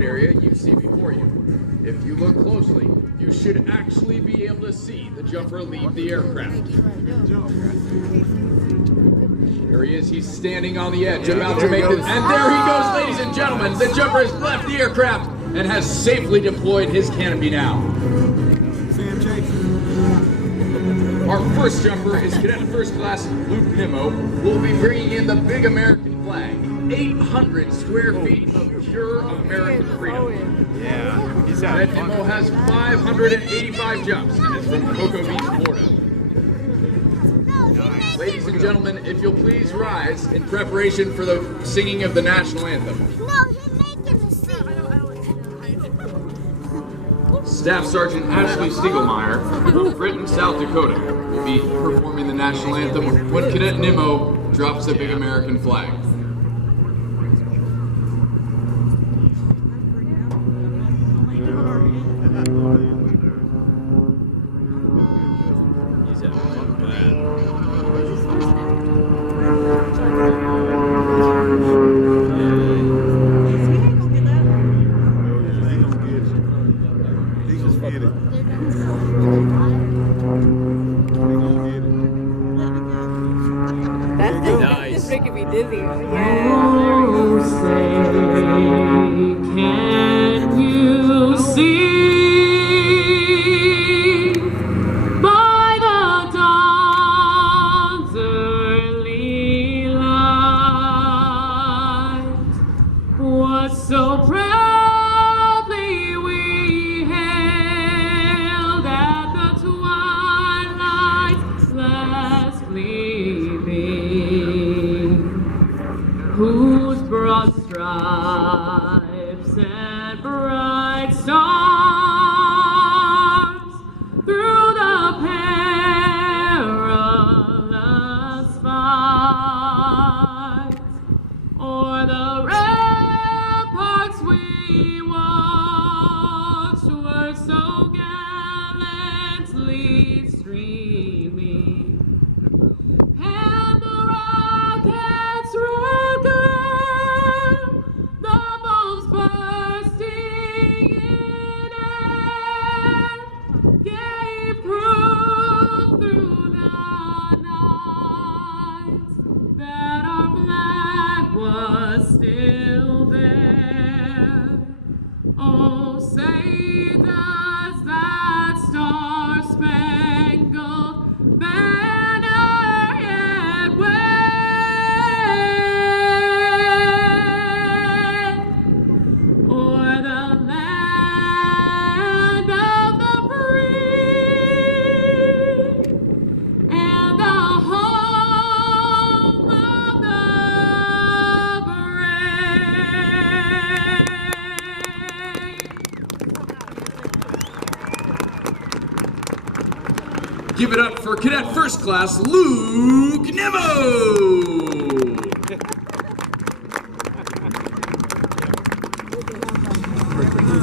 flight area you see before you. If you look closely, you should actually be able to see the jumper leave the aircraft. There he is, he's standing on the edge, about to make it, and there he goes, ladies and gentlemen. The jumper has left the aircraft and has safely deployed his canopy now. Our first jumper is Cadet First Class Luke Nimmo, who will be bringing in the big American flag. 800 square feet of pure American freedom. Yeah, he's Cadet Nimmo has 585 jumps and is from Cocoa Beach, Florida. Ladies and gentlemen, if you'll please rise in preparation for the singing of the national anthem. No, he's making the sing. Staff Sergeant Ashley Stiegelmeyer from Britton, South Dakota, will be performing the national anthem when Cadet Nimmo drops the big American flag. That's making me dizzy. Yeah. Oh, say, can you see by the dawn's early light what so proudly we hailed at the twilight's last gleaming, whose broad stripes and bright stars through the perilous fight o'er the ramparts we watched were so gallantly streaming, and the rockets roared through, the bombs bursting in air gave proof through the night that our flag was still there. Oh, say does that star-spangled banner yet wave o'er the land of the free and the home of the brave? Give it up for Cadet First Class Luke Nimmo!